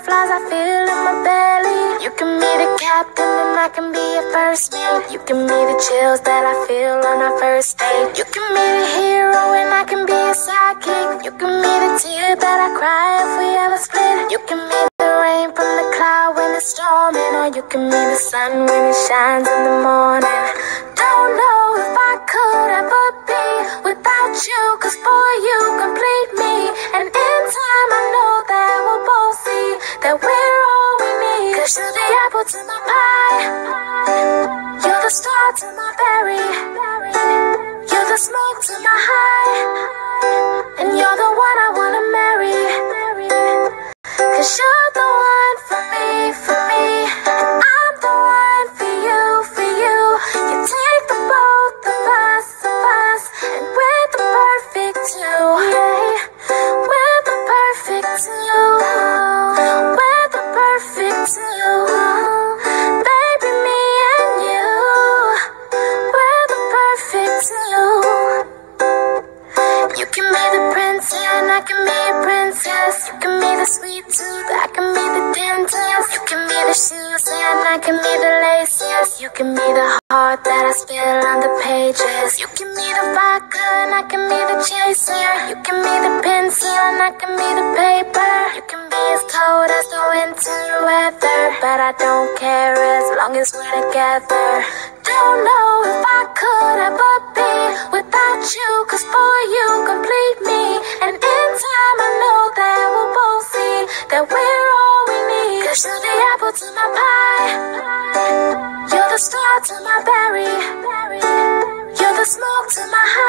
butterflies I feel in my belly. You can be the captain and I can be your first mate. You can be the chills that I feel on our first date. You can be the hero and I can be your sidekick. You can be the tear that I cry if we ever split. You can be the rain from the cloud when it's storming, or you can be the sun when it shines in the morning. Don't know if I could ever be without you, 'cause boy, you complete me. And in time I know that we'll both see that we're all we need. 'Cause you're the apple to my pie, you're the star to my berry, you're the smoke to my high, and you're the one I wanna marry. 'Cause you're the one for me, for me. And I'm the one for you, for you. You take the both of us, and we're the perfect two. Yeah. We're the perfect two. We're the perfect two. Baby, me and you. We're the perfect two. You can be the prince and I can be a princess. You can be the sweet tooth, I can be the dentist. You can be the shoes and I can be the laces. You can be the heart that I spill on the pages. You can be the vodka and I can be the chaser. You can be the pencil and I can be the paper. You can be as cold as the winter weather, but I don't care as long as we're together. Don't know if I could ever be without you, 'cause boy, you complete me. And in time I know that we'll both see that we're all we need. 'Cause you're the apple to my pie, you're the star to my berry, you're the smoke to my high.